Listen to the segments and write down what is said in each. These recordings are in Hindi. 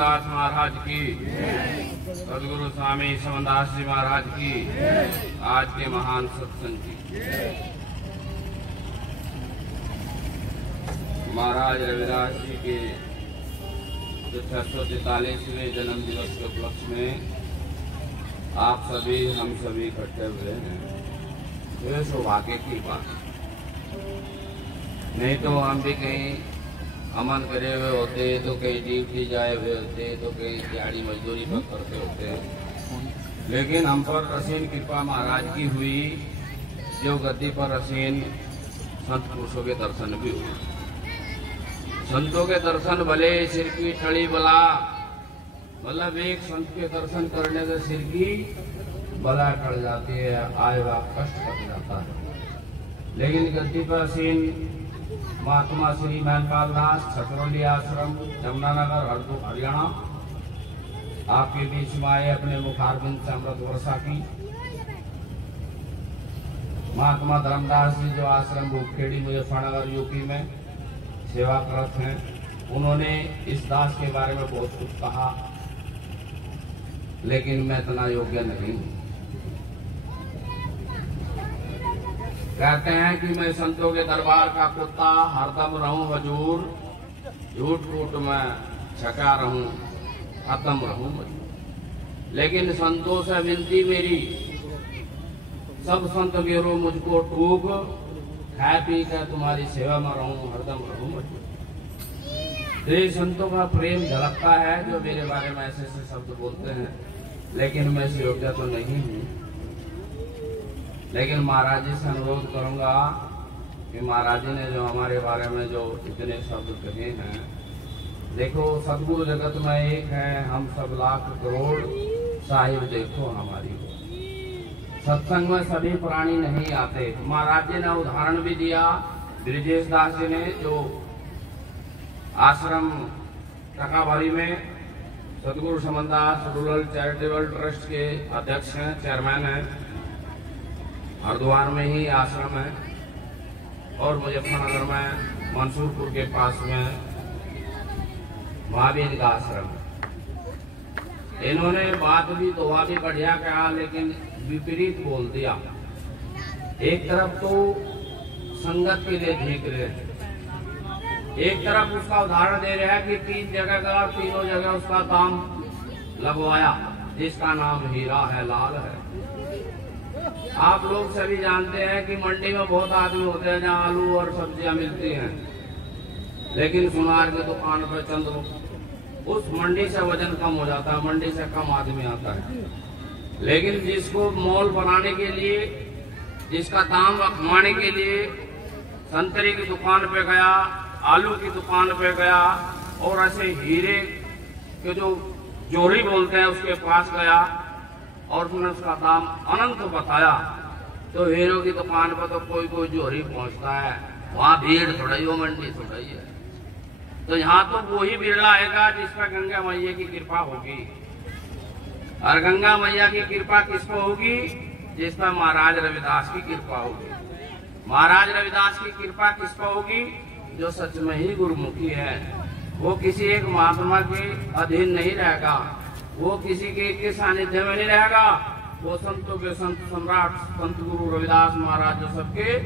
रविदास महाराज की, सदगुरु स्वामी समनदास जी महाराज की, आज के महान सत्संग की। महाराज रविदास जी के 643वें जन्म दिवस के उपलक्ष्य में आप सभी हम सभी इकट्ठे हुए हैं। ये सौभाग्य की बात, नहीं तो हम भी कहीं अमन करे हुए होते, तो कहीं ड्यूटी जाए हुए होते, तो कहीं दिहाड़ी मजदूरी पर करते होते। लेकिन हम पर असीम कृपा महाराज की हुई, जो गद्दी पर असीम संत पुरुषों के दर्शन भी हुए। संतों के दर्शन भले सिर की टड़ी बला, मतलब एक संत के दर्शन करने से सिर की बला टल जाती है, आएगा कष्ट कट जाता है। लेकिन गद्दी पर असीम महात्मा श्री महनपाल दास, छतरौली आश्रम, जमुनानगर, हरियाणा, आपके बीच में आए अपने मुखारबिंद से अमृत वर्षा की। महात्मा धर्मदास जी जो आश्रम भूखेड़ी मुजफ्फरनगर यूपी में सेवारत हैं, उन्होंने इस दास के बारे में बहुत कुछ कहा, लेकिन मैं इतना योग्य नहीं हूं। कहते हैं कि मैं संतों के दरबार का कुत्ता, हरदम रहूं हजूर, झूठ फूट में छका रहूं, खत्म रहूं मजबूर। लेकिन संतों से विनती मेरी, सब संत गिरो मुझको टूक, खाए पी कर तुम्हारी सेवा में रहूं, हरदम रहूं मजबूर। तो संतों का प्रेम झलकता है, जो मेरे बारे में ऐसे ऐसे शब्द बोलते हैं, लेकिन मैं इस योग्य तो नहीं हूं। लेकिन महाराज जी से अनुरोध करूंगा कि महाराज जी ने जो हमारे बारे में जो इतने शब्द कहे हैं, देखो सदगुरु जगत में एक है, हम सब लाख करोड़, साहिब देखो हमारी। सत्संग में सभी प्राणी नहीं आते। महाराज जी ने उदाहरण भी दिया, ब्रिजेश दास जी ने, जो आश्रम टकाबारी में सदगुरु समनदास रूरल चैरिटेबल ट्रस्ट के अध्यक्ष हैं, चेयरमैन हैं। हरिद्वार में ही आश्रम है, और मुजफ्फरनगर में मंसूरपुर के पास में वहां भी इनका आश्रम है। इन्होंने बात भी दोहा भी बढ़िया कहा, लेकिन विपरीत बोल दिया। एक तरफ तो संगत के लिए भीग रहे हैं, एक तरफ उसका उदाहरण दे रहे हैं कि 3 जगह गया, तीनों जगह उसका दाम लगवाया, जिसका नाम हीरा है, लाल है। आप लोग सभी जानते हैं कि मंडी में बहुत आदमी होते हैं जहाँ आलू और सब्जियां मिलती हैं, लेकिन सुनार की दुकान पर चंद उस मंडी से वजन कम हो जाता है, मंडी से कम आदमी आता है। लेकिन जिसको मोल बनाने के लिए, जिसका दाम रखवाने के लिए संतरे की दुकान पे गया, आलू की दुकान पे गया, और ऐसे हीरे के जो जोरी बोलते हैं उसके पास गया, और उसने उसका दाम अनंत बताया, तो हीरो की दुकान पर तो कोई कोई जोरी पहुंचता है, वहां भीड़ थोड़ा ही, वो मंडी थोड़ा ही है। तो यहाँ तो वही बिरला आएगा जिस पर गंगा मैया की कृपा होगी। और गंगा मैया की कृपा किस पर होगी? जिस पर महाराज रविदास की कृपा होगी। महाराज रविदास की कृपा किस पर होगी? जो सच में ही गुरुमुखी है, वो किसी एक महात्मा के अधीन नहीं रहेगा, वो किसी के सानिध्य में नहीं रहेगा, वो संतों के संत सम्राट संत गुरु रविदास महाराज जो सबके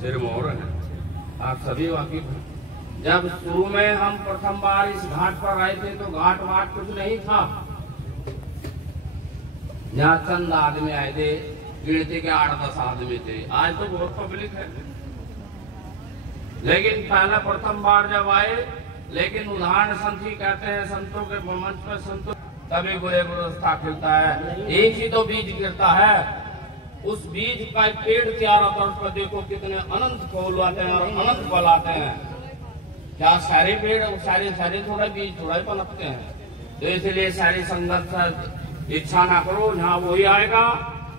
सिरमौर हैं। आप सभी वाकिफ हैं। जब शुरू में हम प्रथम बार इस घाट पर आए थे तो घाट वाट कुछ नहीं था, यहाँ चंद आदमी आए थे, गिनती के 8-10 आदमी थे। आज तो बहुत पब्लिक है, लेकिन पहला प्रथम बार जब आए, लेकिन उदाहरण संत ही कहते हैं, संतों के मंच पर संतों तभी गुरे गुरस्था खिलता है। एक ही तो बीज गिरता है, उस बीज का एक पेड़ तैयार होता है, उस पर देखो कितने अनंत फूल आते हैं और अनंत फल आते हैं। क्या सारे पेड़ सारे थोड़ा बीज थोड़ा ही पनपते हैं? तो इसलिए सारी संगत से इच्छा ना करो, यहाँ वही आएगा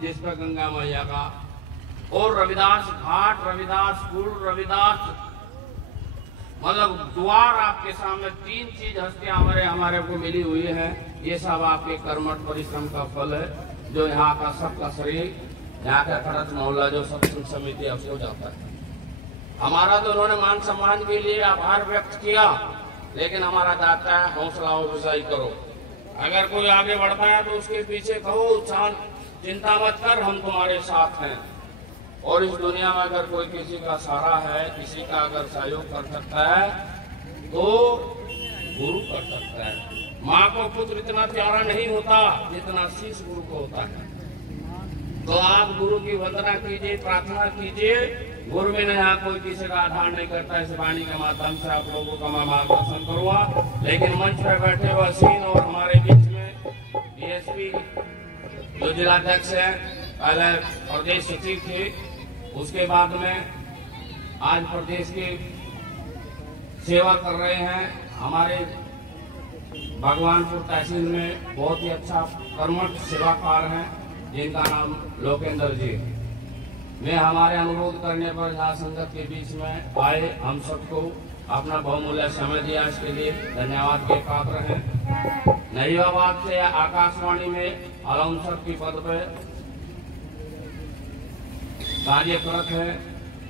जिस पर गंगा मैया का और रविदास घाट, रविदास कुल, रविदास मतलब द्वार आपके सामने। 3 चीज हस्तियां हमारे को मिली हुई है। ये सब आपके कर्मठ परिश्रम का फल है, जो यहाँ का सबका शरीर, यहाँ का खरच मोहल्ला जो सत्संग समिति हो जाता है। हमारा तो उन्होंने मान सम्मान के लिए आभार व्यक्त किया, लेकिन हमारा दाता है हौसला अफजाई करो। अगर कोई आगे बढ़ता है तो उसके पीछे कहो चिंता मत कर, हम तुम्हारे साथ हैं। और इस दुनिया में अगर कोई किसी का सहारा है, किसी का अगर सहयोग कर सकता है तो गुरु कर सकता है। माँ को पुत्र इतना प्यारा नहीं होता जितना शीश गुरु को होता है। तो आप गुरु की वंदना कीजिए, प्रार्थना कीजिए। गुरु में यहाँ कोई किसी का आधार नहीं करता। इस वाणी के माध्यम से आप लोगों का मैं मार्गदर्शन करूँगा। लेकिन मंच पर बैठे हुए असीन और हमारे बीच में डीएसपी जो जिलाध्यक्ष है, पहले प्रदेश सचिव थे, उसके बाद में आज प्रदेश की सेवा कर रहे हैं। हमारे भगवानपुर तहसील में बहुत ही अच्छा कर्मठ सेवाकार हैं जिनका नाम लोकेंद्र जी। मैं हमारे अनुरोध करने पर जहाँ संगत के बीच में आए, हम सबको अपना बहुमूल्य समय दिया, इसके लिए धन्यवाद के पात्र हैं। नईवाबाद से आकाशवाणी में अलाउंसर की पद पर कार्यरत है।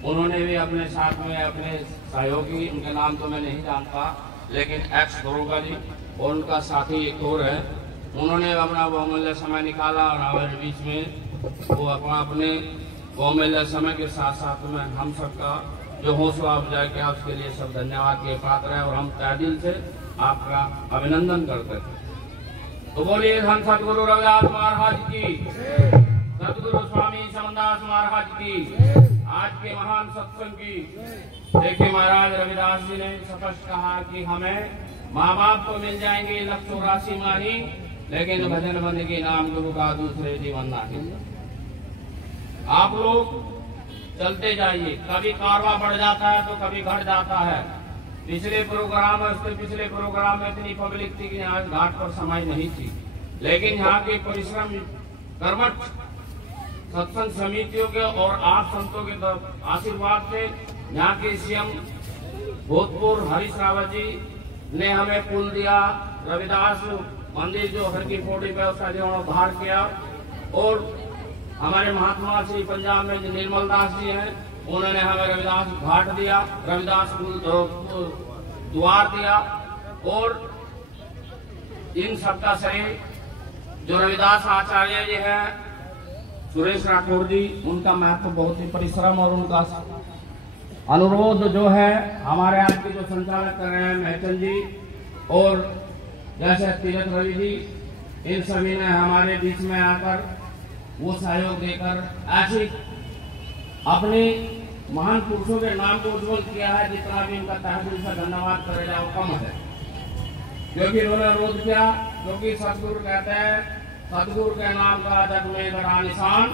उन्होंने भी अपने साथ में अपने सहयोगी, उनके नाम तो मैं नहीं जानता, लेकिन एक्स दरोगा जी और उनका साथी एक और है, उन्होंने अपना बहुमूल्य समय निकाला और हमारे बीच में वो अपने बहुमूल्य समय के साथ साथ में हम सबका जो हौसला अफजाई किया, उसके लिए सब धन्यवाद के पात्र है और हम तहे दिल से आपका अभिनंदन करते हैं। तो बोलिए हम सदगुरु रविदास महाराज की, सदगुरु स्वामी समनदास महाराज की, आज के महान सत्संग की। देखिए महाराज रविदास जी ने स्पष्ट कहा कि हमें माँ बाप को मिल जाएंगे 184 माही, लेकिन भजन बंदगी नाम गुरु का दूसरे जीवन नहीं। आप लोग चलते जाइए, कभी कारवा बढ़ जाता है तो कभी घट जाता है। पिछले प्रोग्राम है, उसके पिछले प्रोग्राम में इतनी पब्लिक थी कि आज घाट पर समय नहीं थी, लेकिन यहाँ के परिश्रम कर्मठ सत्संग समितियों के और आप संतों के आशीर्वाद से यहाँ के सीएम भूतपूर्व हरीश रावत जी ने हमें पुल दिया। रविदास मंदिर जो हर की पौड़ी पे उसका जीर्णोद्धार किया। और हमारे महात्मा श्री पंजाब में जो निर्मल दास जी हैं, उन्होंने हमें रविदास घाट दिया, रविदास द्वार दिया। और इन सबका श्रेय जो रविदास आचार्य जी हैं, सुरेश राठौर जी, उनका महत्व बहुत ही परिश्रम और उनका अनुरोध जो है हमारे आज के जो संचालक कर रहे हैं महचल जी और जैसे तीरथ रवि जी, इन सभी ने हमारे बीच में आकर वो सहयोग देकर ऐसे अपने महान पुरुषों के नाम को उज्जवल किया है। जितना भी इनका तहे दिल से धन्यवाद करे जाओ कम है, क्योंकि इन्होंने अनुरोध किया। क्योंकि सतगुरु कहते हैं सतगुरु के नाम का जग में बड़ा निशान,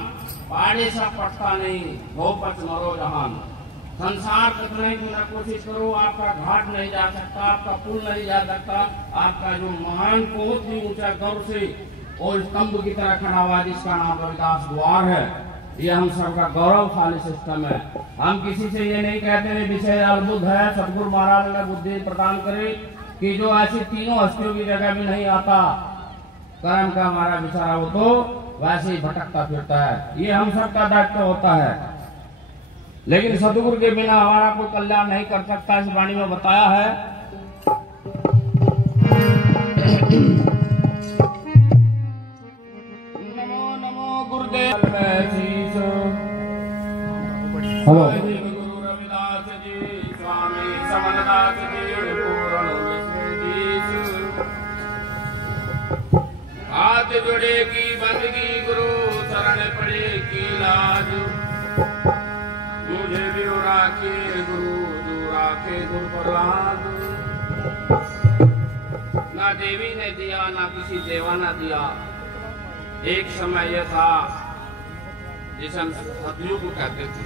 पाड़े सा पटता नहीं हो पच मरो जहान। संसार कितना ही बिना कोशिश करो, आपका घाट नहीं जा सकता, आपका पुल नहीं जा सकता, आपका जो महान बहुत ही ऊंचा गौर से और स्तंभ की तरह खड़ा हुआ जिसका नाम रविदास द्वार है, ये हम सबका गौरवशाली सिस्टम है। हम किसी से ये नहीं कहते हैं विषय अद्भुत है, सतगुरु महाराज ने बुद्धि प्रदान करे कि जो ऐसी तीनों हस्तियों की जगह भी नहीं आता, कर्म का हमारा बेचारा वो तो वैसे ही भटकता फिरता है। ये हम सबका दायित्व होता है, लेकिन सतगुरु के बिना हमारा कोई कल्याण नहीं कर सकता। इस वाणी में बताया है। नमो नमो गुरुदेव गुरु रविदास जी, स्वामी समनदास जी, पूर्ण हाथ जोड़ेगी बंदगी गुरु, शरण पड़ेगी लाज। मुझे भी राखे गुरु, तू राखे गुरु प्रहलाद। ना देवी ने दिया ना किसी देवा ने दिया। एक समय यह था जिसे हम सतयुग कहते थे।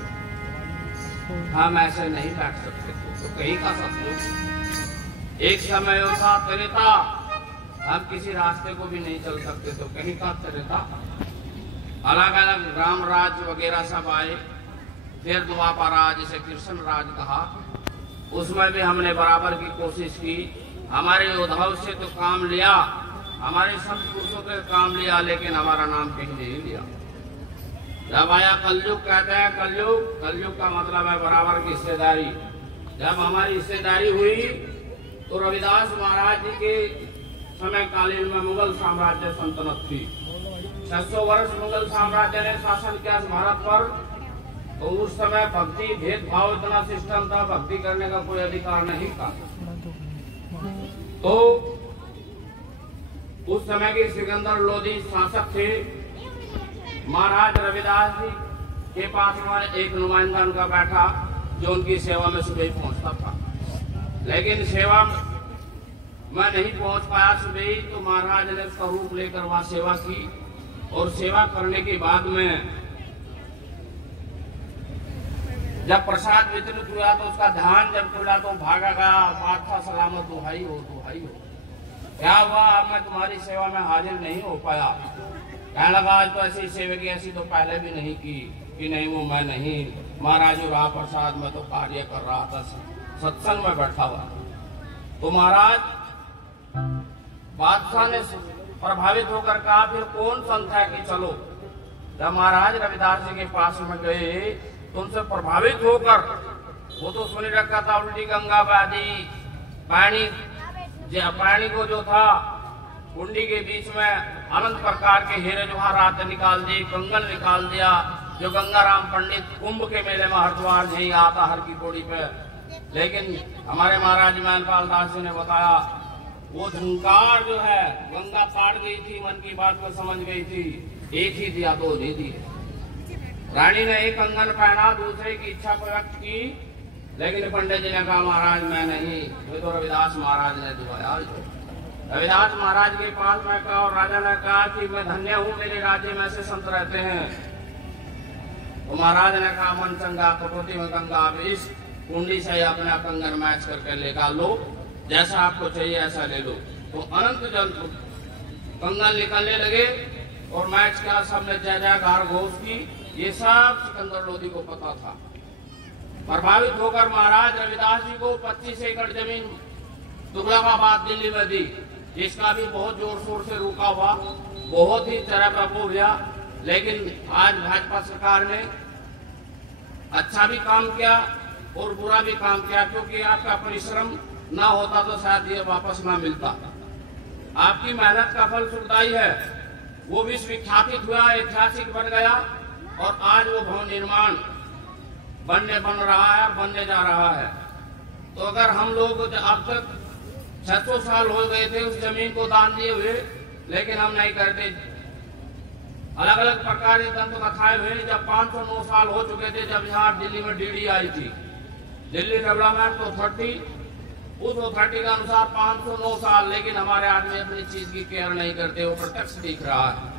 हम ऐसे नहीं बैठ सकते थे, तो कहीं का सतयुग। एक समय वो था त्रेता, हम किसी रास्ते को भी नहीं चल सकते, तो कहीं का त्रेता। अलग अलग राम राज वगैरह सब आए। फिर द्वापर राज, जिसे कृष्ण राज कहा, उसमें भी हमने बराबर की कोशिश की। हमारे योद्धाओं से तो काम लिया, हमारे संत पुरुषों से काम लिया, लेकिन हमारा नाम कहीं नहीं लिया। जब आया कलयुग, कहते हैं कलयुग, कलयुग का मतलब है बराबर की हिस्सेदारी। जब हमारी हिस्सेदारी हुई तो रविदास महाराज जी के समय कालीन में मुगल साम्राज्य सल्तनत थी। 600 वर्ष मुगल साम्राज्य ने शासन किया इस भारत पर। तो उस समय भक्ति भेदभाव इतना सिस्टम था, भक्ति करने का कोई अधिकार नहीं था। तो उस समय के सिकंदर लोधी शासक थे। महाराज रविदास जी के पास में एक नुमाइंदा उनका बैठा जो उनकी सेवा में सुबह पहुंचता था, लेकिन सेवा में नहीं पहुंच पाया सुबह। तो महाराज ने उसका रूप लेकर वहां सेवा की और सेवा करने के बाद में जब प्रसाद वितरित हुआ तो उसका ध्यान जब खुला तो भागा गया। बादशाह सलामत दुहाई हो दुहाई हो, क्या हुआ? अब मैं तुम्हारी सेवा में हाजिर नहीं हो पाया। कहने लगा आज तो ऐसी सेवा की ऐसी तो पहले भी नहीं की कि नहीं वो मैं नहीं। महाराज रहा प्रसाद में तो कार्य कर रहा था, सत्संग में बैठा हुआ। तो महाराज बादशाह ने प्रभावित होकर कहा फिर कौन संत है कि चलो। जब महाराज रविदास जी के पास में गए तो उनसे प्रभावित होकर, वो तो सुनी रखा था उल्टी गंगा बहती, पानी को जो था कुंडी के बीच में अनंत प्रकार के हीरे जवाहरात निकाल दिए, कंगन निकाल दिया, जो गंगाराम पंडित कुंभ के मेले में हरिद्वार नहीं आता हर की कोड़ी पे। लेकिन हमारे महाराज महनपाल दास जी ने बताया वो झंकार जो है गंगा काट गई थी, मन की बात को समझ गई थी, एक ही दिया दो नहीं दिए। रानी ने एक कंगन पहना, दूसरे की इच्छा को व्यक्त की, लेकिन पंडित जी ने कहा महाराज मैं नहीं, ये तो रविदास महाराज ने दुआया। रविदास महाराज के पास में कहा और राजा ने कहा कि मैं धन्य हूँ, मेरे राज्य में ऐसे संत रहते हैं। तो महाराज ने कहा मन चंगा कटोती में गंगा, अब इस कुंडी से अपना कंगन मैच करके निकाल लो, जैसा आपको चाहिए ऐसा ले लो। तो अनंत जल कंगन निकलने लगे और मैच का सबने जय जयकार घोष की। ये सब सिकंदर लोधी को पता था। प्रभावित होकर महाराज रविदास जी को 25 एकड़ जमीन तुगलकाबाद दिल्ली में दी, जिसका भी बहुत जोर शोर से रुका हुआ, बहुत ही तरह का हो गया। लेकिन आज भाजपा सरकार ने अच्छा भी काम किया और बुरा भी काम किया, क्योंकि आपका परिश्रम ना होता तो शायद ये वापस ना मिलता। आपकी मेहनत का फल सुखदायी है। वो विश्वविख्यात हुआ, ऐतिहासिक बन गया और आज वो भवन निर्माण बन रहा है, बनने जा रहा है। तो अगर हम लोग अब तक 600 साल हो गए थे उस जमीन को दान दिए हुए, लेकिन हम नहीं करते। अलग अलग प्रकार के दंत कथाएं हुए। जब 509 साल हो चुके थे जब यहाँ दिल्ली में डीडी आई थी, दिल्ली डेवलपमेंट अथॉरिटी, उस अथॉरिटी के अनुसार 509 साल, लेकिन हमारे आदमी अपनी चीज की केयर नहीं करते, वो प्रत्यक्ष दिख रहा है।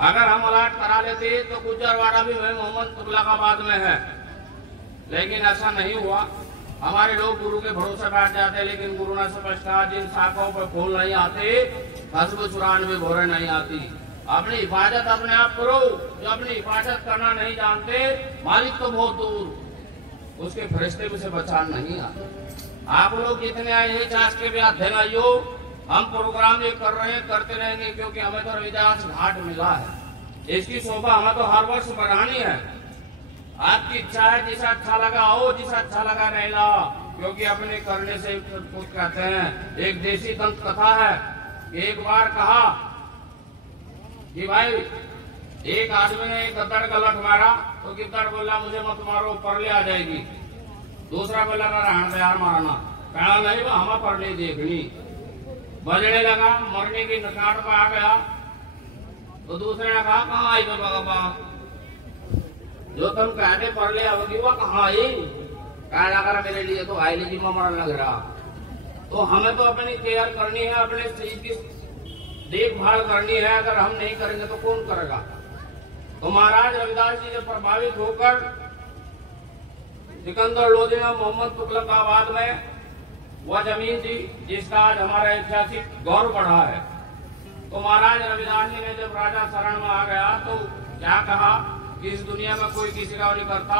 अगर हम अलर्ट करा लेते तो गुजरवाड़ा भी वही मोहम्मद तुगलकाबाद में है, लेकिन ऐसा नहीं हुआ। हमारे लोग गुरु के भरोसे बैठ जाते, लेकिन गुरु ने स्पष्ट कहा जिन शाखाओं पर फूल नहीं आते, खुशबू 94 भोरे नहीं आती। अपनी हिफाजत अपने आप करो। जो अपनी हिफाजत करना नहीं जानते, मालिक तो बहुत दूर, उसके फरिश्ते भी से बचान नहीं आते। आप लोग जितने आए हैं चार्ज के भी अध्ययन आइयो, हम प्रोग्राम ये कर रहे हैं, करते रहेंगे, क्योंकि हमें तो रविदास घाट मिला है। इसकी शोभा हमें तो हर वर्ष बढ़ानी है। आपकी इच्छा है, जिसे अच्छा लगा आओ, जिसे अच्छा लगा नहीं लाओ, क्योंकि अपने करने से कुछ कहते हैं। एक देसी दंत कथा है, एक बार कहा कि भाई एक आदमी ने एक गद्दड़ का लठ मारा, तो गिद्दड़ बोला मुझे मत मारो, परले आ जाएगी। दूसरा बोला रहन तैयार मारना, कहना नहीं वो हमें परले देखनी। बजने लगा, मरने की नकाट पर आ गया। तो दूसरे ने कहा कहाँ आई बाबा, जो तुम कहते परले होगी वो कहाँ आई? कहने लगा मेरे लिए तो आई लीजिए मरण लग रहा। तो हमें तो अपनी केयर करनी है, अपने शरीर की देखभाल करनी है। अगर हम नहीं करेंगे तो कौन करेगा? तो महाराज रविदास जी ने प्रभावित होकर सिकंदर लोधी ने मोहम्मद तुगलकाबाद में वह जमीन दी, जिसका आज हमारा ऐतिहासिक गौरव बढ़ा है। तो महाराज रविदास जी ने जब राजा शरण में आ गया तो क्या कहा कि इस दुनिया में कोई किसी का नहीं करता,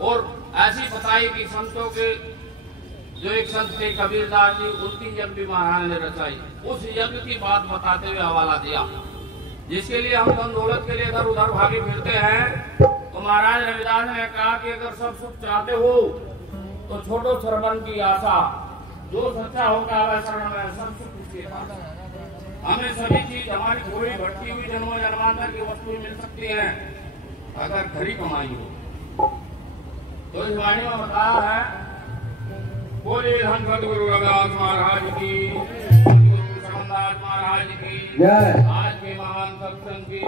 और ऐसी बताई कि संतों के जो एक संत थे कबीरदास जी, उनकी यज्ञ महाराज ने रचाई। उस यज्ञ की बात बताते हुए हवाला दिया, जिसके लिए हम धन दौलत के लिए इधर उधर भागे फिरते हैं। तो महाराज रविदास ने कहा कि अगर सब सुख चाहते हो तो छोड़ो श्रवण की आशा, जो सच्चा होगा वह शरण में सबसे पूछिए। हमें सभी चीज हमारी थोड़ी बढ़ती हुई जन्मों जन्मांतर की वस्तुएं मिल सकती हैं अगर खरी कमाई हो। तो इस वाणी में बताया है, बोले धन सदगुरु रविदास महाराज की, सदगुरु समदास महाराज की, आज के महान सत्संग की।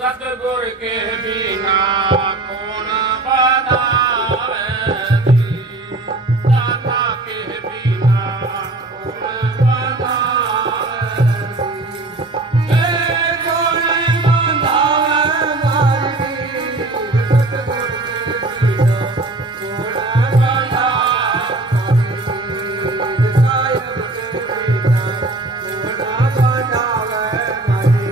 सतगुरु के बिना कौन बनावे, दाता के बिना कौन बनावे, कौन बनावे मारी, सतगुरु के बिना कौन बनावे, साहिब के बिना कौन बनावे मारी।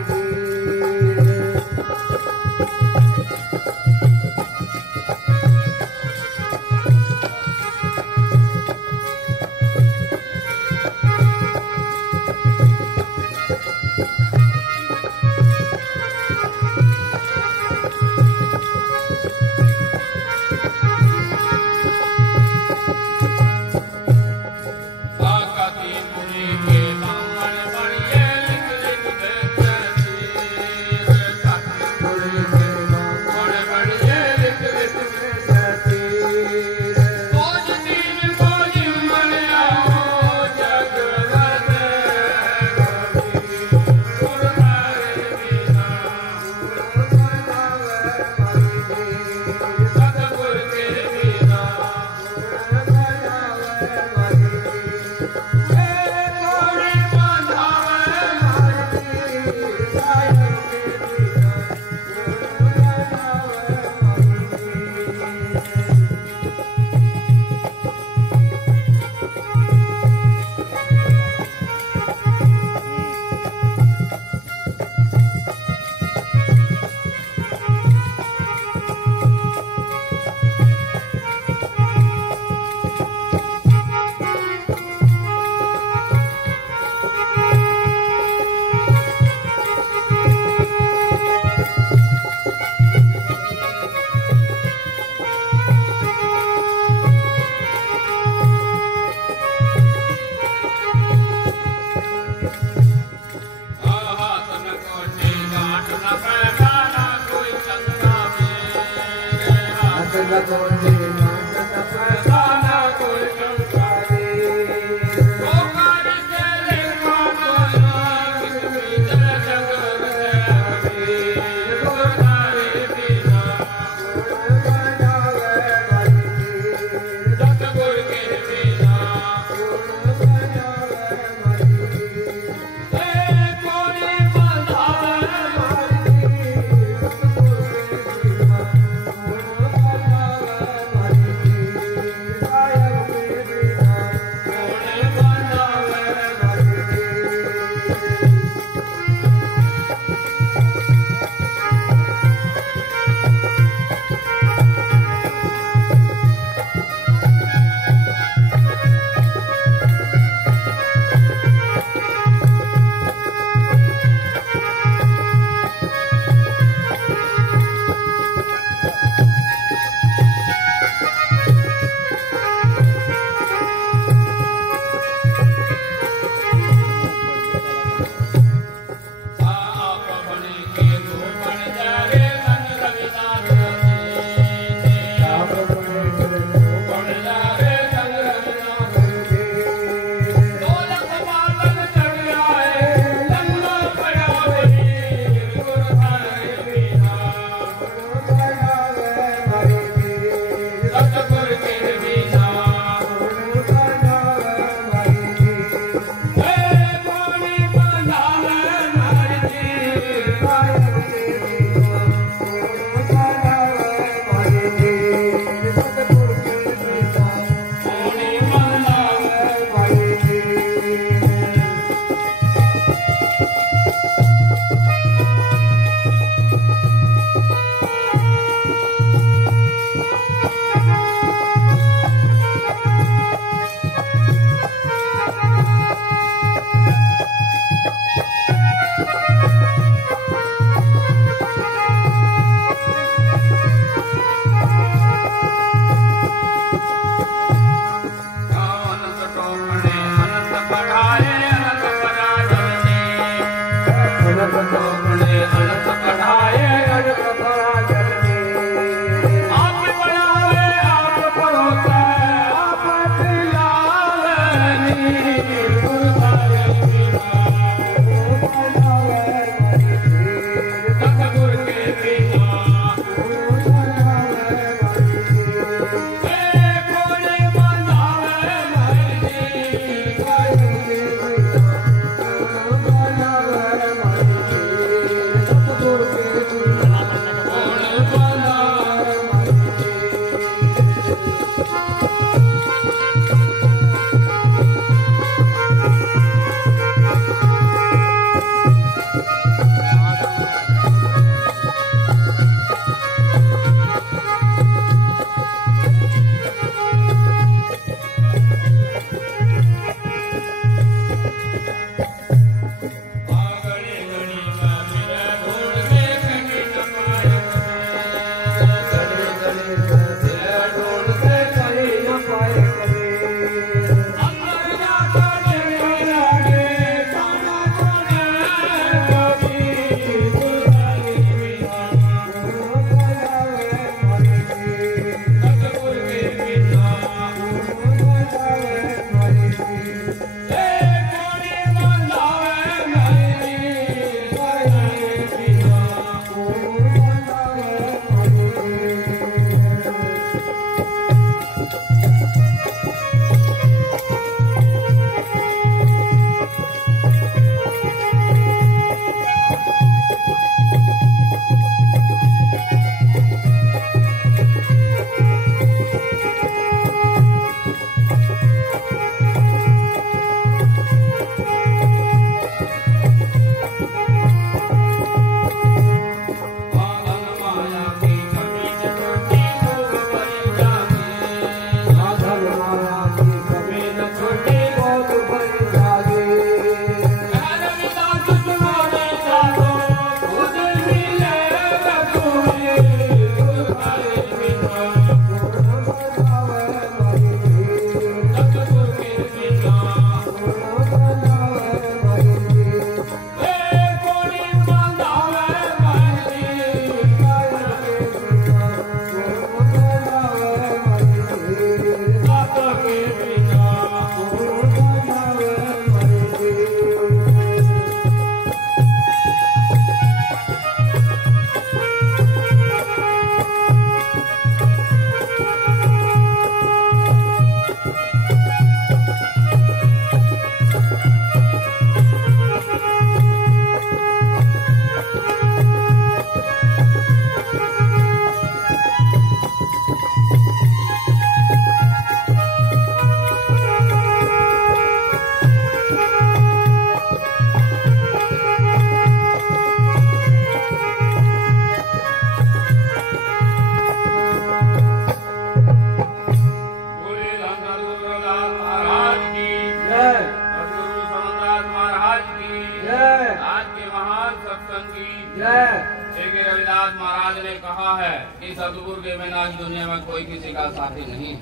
रविदास महाराज ने कहा है कि सतगुरु के बिना इस दुनिया में कोई किसी का साथी नहीं है।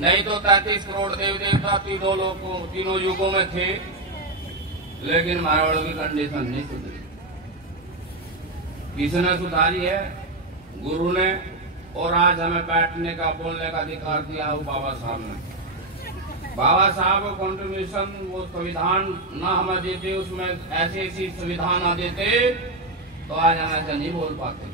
नहीं तो 33 करोड़ देव देवता तीनों युगों में थे, लेकिन मारवाड़ की कंडीशन नहीं सुधरी। किसने सुधारी है? गुरु ने। और आज हमें बैठने का बोलने का अधिकार दिया वो बाबा साहब ने। बाबा साहब को कॉन्ट्रीब्यूशन, वो संविधान ना हमें देते, उसमें ऐसी सुविधा ना देते तो आज हम ऐसा नहीं बोल पाते।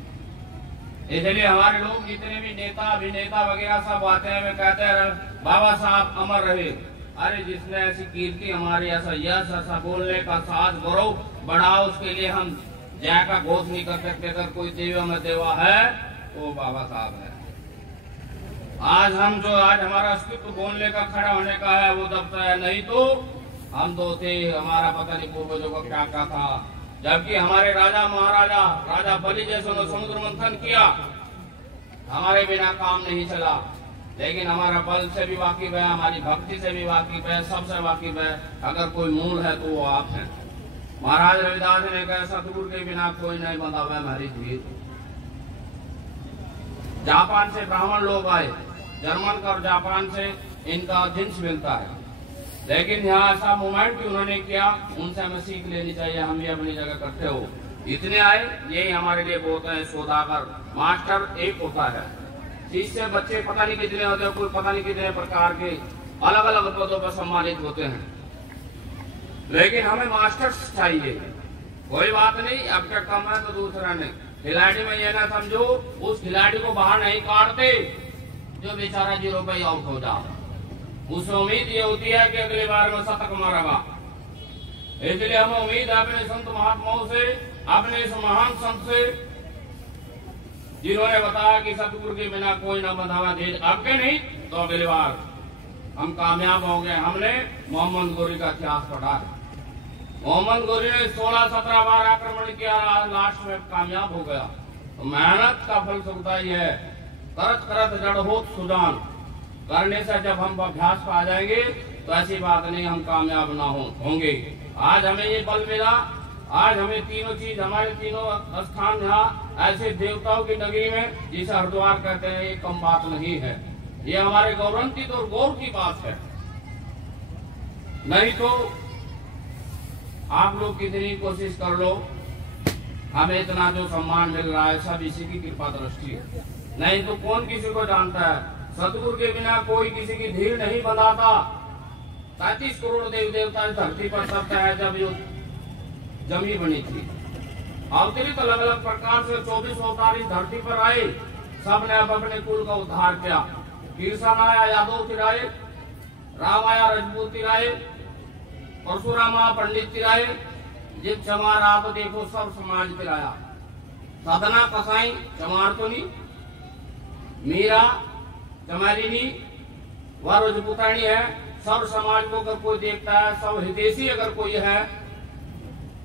इसलिए हमारे लोग जितने भी नेता अभिनेता वगैरह सब आते हैं, वे कहते हैं बाबा साहब अमर रहे। अरे जिसने ऐसी कीर्ति हमारी, ऐसा यश, ऐसा बोलने का साथ गौरव बढ़ा, उसके लिए हम जय का घोष नहीं कर सकते। अगर कोई देवा में देवा है तो बाबा साहब है। आज हमारा अस्तित्व बोलने का, खड़ा होने का है, वो दबता है। नहीं तो हम तो थे, हमारा पता नहीं पूर्वजों का क्या क्या था। जबकि हमारे राजा महाराजा, राजा बलि जैसे ने समुद्र मंथन किया, हमारे बिना काम नहीं चला। लेकिन हमारा बल से भी वाकिफ है, हमारी भक्ति से भी वाकिफ है, सबसे वाकिफ है। अगर कोई मूल है तो वो आप हैं। महाराज रविदास ने कहा सतगुरु के बिना कोई नहीं बंधा हुआ हमारी धीर। जापान से ब्राह्मण लोग आए, जर्मन का और जापान से इनका जिन्स मिलता है, लेकिन यहाँ ऐसा मूवमेंट उन्होंने किया, उनसे हमें सीख लेनी चाहिए। हम भी अपनी जगह इकट्ठे हो, इतने आए, यही हमारे लिए बहुत है। सौदागर मास्टर एक होता है, शिष्य बच्चे पता नहीं कितने होते हैं, कोई पता नहीं कितने प्रकार के अलग अलग पदों पर सम्मानित होते हैं, लेकिन हमें मास्टर्स चाहिए। कोई बात नहीं, अब क्या कम है तो दूसरा नहीं। खिलाड़ी में ये ना समझो उस खिलाड़ी को बाहर नहीं काटते जो बेचारा 0 पे आउट हो जाए। उसे उम्मीद ये होती है कि अगली बार में शतक मारेगा। इसलिए हमें उम्मीद है अपने संत महात्माओं से, अपने इस महान संत से, जिन्होंने बताया कि सतगुरु के बिना कोई ना बंधावा दे। अब के नहीं तो अगली बार हम कामयाब हो गए। हमने मोहम्मद गोरी का इतिहास पढ़ा है। मोहम्मद गोरी ने 16-17 बार आक्रमण किया, लास्ट में कामयाब हो गया। तो मेहनत का फल सुखता ही है। करत करत जड़ होत सुजान, करने से जब हम अभ्यास पर आ जाएंगे तो ऐसी बात नहीं हम कामयाब ना होंगे। आज हमें ये बल मिला, आज हमें तीनों चीज, हमारे तीनों स्थान यहाँ ऐसे देवताओं की नगरी में, जिसे हरिद्वार कहते हैं, ये कम बात नहीं है। ये हमारे गौरवान्वित और गौरव की बात है। नहीं तो आप लोग कितनी कोशिश कर लो, हमें इतना जो सम्मान मिल रहा है सब इसी की कृपा दृष्टि है। नहीं तो कौन किसी को जानता है। सतगुरु के बिना कोई किसी की धीर नहीं बंधाता। 33 करोड़ देव देवता इस धरती पर सब है जब ये जमी बनी थी। अवतरित अलग अलग प्रकार से 24 अवतार इस धरती पर आए, सब ने अब अपने कुल का उद्धार किया। किरसन आया यादव तिराए, राम आया रजपूत तिराए, परशुराम आया पंडित तिराए, जिस चमार आ तो देखो सब समाज तिराया। साधना कसाई चमार तो नहीं, मीरा चमारिनी वह रजपूतानी है। सब समाज को अगर कोई देखता है, सब हितैषी अगर कोई है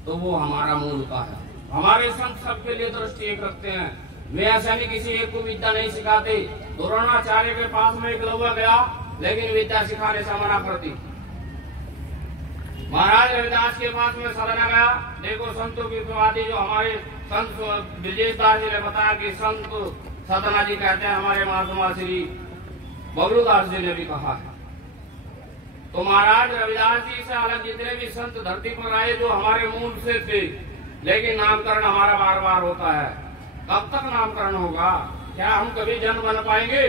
तो वो हमारा मूल का है। हमारे संत सबके लिए दृष्टि एक रखते हैं। वे ऐसा नहीं किसी एक को विद्या नहीं सिखाते। द्रोणाचार्य के पास में एकलव्य गया, लेकिन विद्या सिखाने से मना करती। महाराज रविदास के पास में साधना गया। देखो संतों की समाधि, जो हमारे संत विजयदास जी ने बताया कि संत साधना जी कहते हैं, हमारे महात्मा श्री बबलूदास जी ने भी कहा है। तो महाराज रविदास जी से अलग जितने भी संत धरती पर आए, जो हमारे मूल से थे, लेकिन नामकरण हमारा बार बार होता है। कब तक नामकरण होगा? क्या हम कभी जन बन पाएंगे?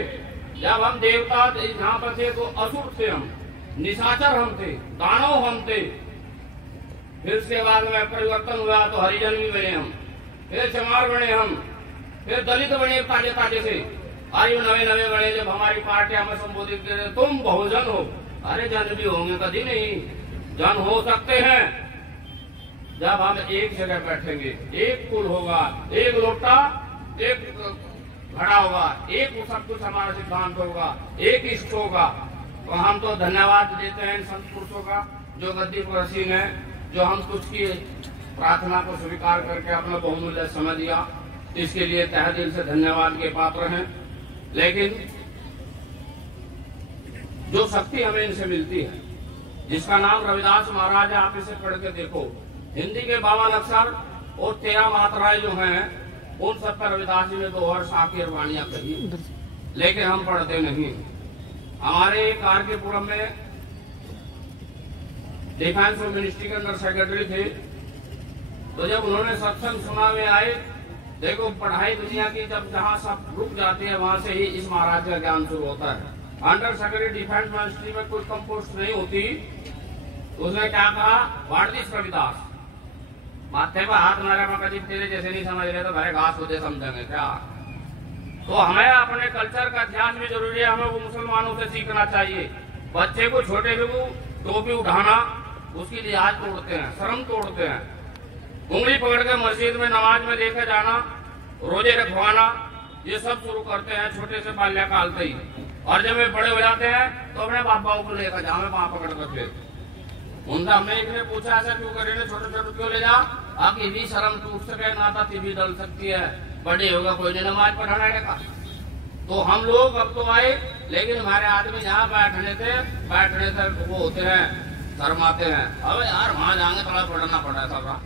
जब हम देवता यहाँ पर थे तो असुर थे, हम निशाचर हम थे, दानव हम थे। फिर उसके बाद में परिवर्तन हुआ तो हरिजन भी बने हम, फिर चमार बने हम, फिर दलित बने ताजे ताजे से, आयु नवे नवे बने। जब हमारी पार्टी हमें संबोधित करते तुम बहुजन हो। अरे जन भी होंगे, कभी नहीं। जन हो सकते हैं जब हम एक जगह बैठेंगे, एक कुल होगा, एक लोटा, एक घड़ा होगा, एक सब कुछ हमारा सिद्धांत होगा, एक इष्ट होगा। तो हम तो धन्यवाद देते हैं इन संत पुरुषों का, जो गद्दी पर असीम है, जो हम कुछ की प्रार्थना को स्वीकार करके अपना बहुमूल्य समय दिया। इसके लिए तहे दिल से धन्यवाद के पात्र हैं। लेकिन जो शक्ति हमें इनसे मिलती है, जिसका नाम रविदास महाराज है, आप इसे पढ़ के देखो। हिंदी के 52 अक्षर और 13 मात्राएं जो हैं, उन सब पर रविदास जी ने 2 वर्ष आके वाणियां कही, लेकिन हम पढ़ते नहीं। हमारे कारकेपुरम में डिफेंस मिनिस्ट्री के अंदर सेक्रेटरी थे, तो जब उन्होंने सत्संग सुना हुए आए, देखो पढ़ाई दुनिया की जब जहाँ सब रुक जाती है वहां से ही इस महाराज का ज्ञान शुरू होता है। अंडर सेक्रेटरी डिफेंस मिनिस्ट्री में कोई कंपोस्ट नहीं होती, तो उसने क्या कहा, व्हाट दिस रविदास, माथे पर हाथ मारा, मैं कभी तेरे जैसे नहीं समझ रहे तो भाई घास होते समझेंगे क्या। तो हमें अपने कल्चर का ध्यान भी जरूरी है, हमें वो मुसलमानों से सीखना चाहिए। बच्चे को छोटे को टोपी उठाना, उसकी लिहाज तोड़ते हैं, शर्म तोड़ते हैं। उंगली पकड़ के मस्जिद में नमाज में लेकर जाना, रोजे रखवाना, ये सब शुरू करते हैं छोटे से बाल्यकाल से ही। और जब वे बड़े हो जाते हैं तो अपने बाप बाबू को लेकर जाओ, वहां पकड़ कर फिर उनका हमने एक ने पूछा ऐसा क्यों करे, छोटे छोटे क्यों ले जा, आपकी भी शर्म टूट सके, नाता भी डल सकती है, बड़े होगा कोई नहीं नमाज पढ़ाने का। तो हम लोग अब तो आए, लेकिन हमारे आदमी जहाँ बैठने थे वो होते हैं, शर्माते हैं, अब यार वहां जाएंगे थोड़ा पढ़ना पड़ा था।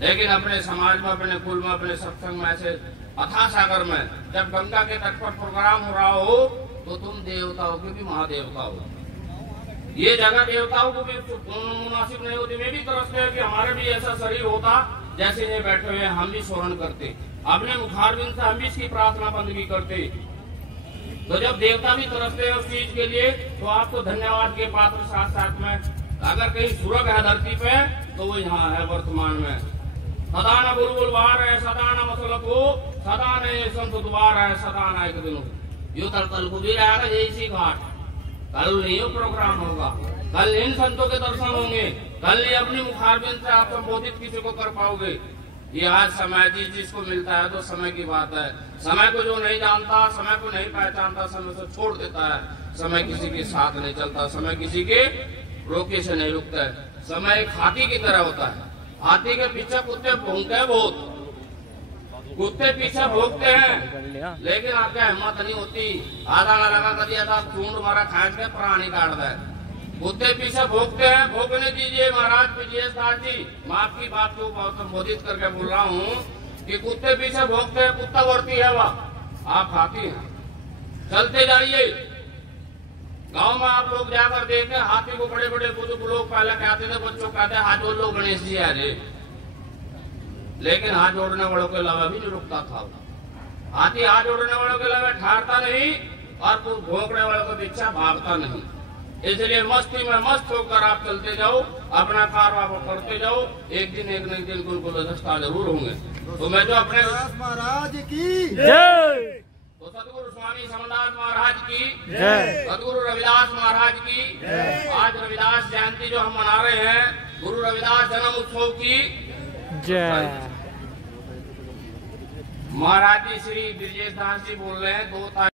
लेकिन अपने समाज में, अपने कुल में, अपने सत्संग में, ऐसे अथाह सागर में जब गंगा के तट पर प्रोग्राम हो रहा हो तो तुम देवताओं के भी महादेवता हो। ये जगह देवताओं को भी मुनासिब नहीं होती। वे भी तरसते हैं कि हमारे भी ऐसा शरीर होता जैसे ये बैठे हुए, हम भी स्मरण करते, अपने मुखारबिंद से हम भी इसकी प्रार्थना बंदगी करते। तो जब देवता भी तरसते हैं उस चीज के लिए, तो आपको धन्यवाद के पात्र साथ साथ में, अगर कहीं सुरग है धरती पे तो वो यहाँ है वर्तमान में। सदा न बुलबुल बार है, सदा न मसलक हो, सदा न संत द्वार है, सदा न एक दिन हो। यो तल को भी रहेगा जैसी घाट, कल नहीं प्रोग्राम होगा, कल इन संतों के दर्शन होंगे, कल ये अपनी मुखारबिंद से आप संबोधित किसी को कर पाओगे। ये आज समय जिसको मिलता है तो समय की बात है। समय को जो नहीं जानता, समय को नहीं पहचानता, समय से छोड़ देता है। समय किसी के साथ नहीं चलता, समय किसी के रोके से नहीं रुकता है। समय एक हाथी की तरह होता है, हाथी के पीछे कुत्ते भौंकते हैं बहुत, कुत्ते पीछे भोगते हैं, लेकिन आपके हिम्मत नहीं होती। आधा न लगा कर दिया था, चूंड मारा खाए के प्राणी काट दे। कुत्ते पीछे भोगते हैं, भोगने दीजिए। महाराज विजय दास जी, मैं आपकी बात को संबोधित करके बोल रहा हूँ कि कुत्ते पीछे भोगते हैं, कुत्ता वर्ती है वह, आप हाथी हैं। चलते जाइए, गांव में आप लोग जाकर देखें, हाथी को बड़े बड़े बुजुर्ग लोग पहले कहते थे, बच्चों कहते हैं हाथ जोड़ लो गणेश जी अरे, लेकिन हाथ जोड़ने वालों के अलावा भी नहीं रुकता था। हाथी हाथ जोड़ने वालों के अलावा ठहरता नहीं, और भोंकने वालों को पीछे भागता नहीं। इसलिए मस्ती में मस्त होकर आप चलते जाओ, अपना कारवां करते जाओ, एक दिन बिल्कुल दस्ता जरूर होंगे। तो मैं जो अपने महाराज की जय, तो सदगुरु स्वामी समदास महाराज की जय, सदगुरु रविदास महाराज की जय। आज रविदास जयंती जो हम मना रहे हैं, गुरु रविदास जन्म उत्सव की जय। महाराज जी श्री विजय दास जी बोल रहे हैं 2 तारीख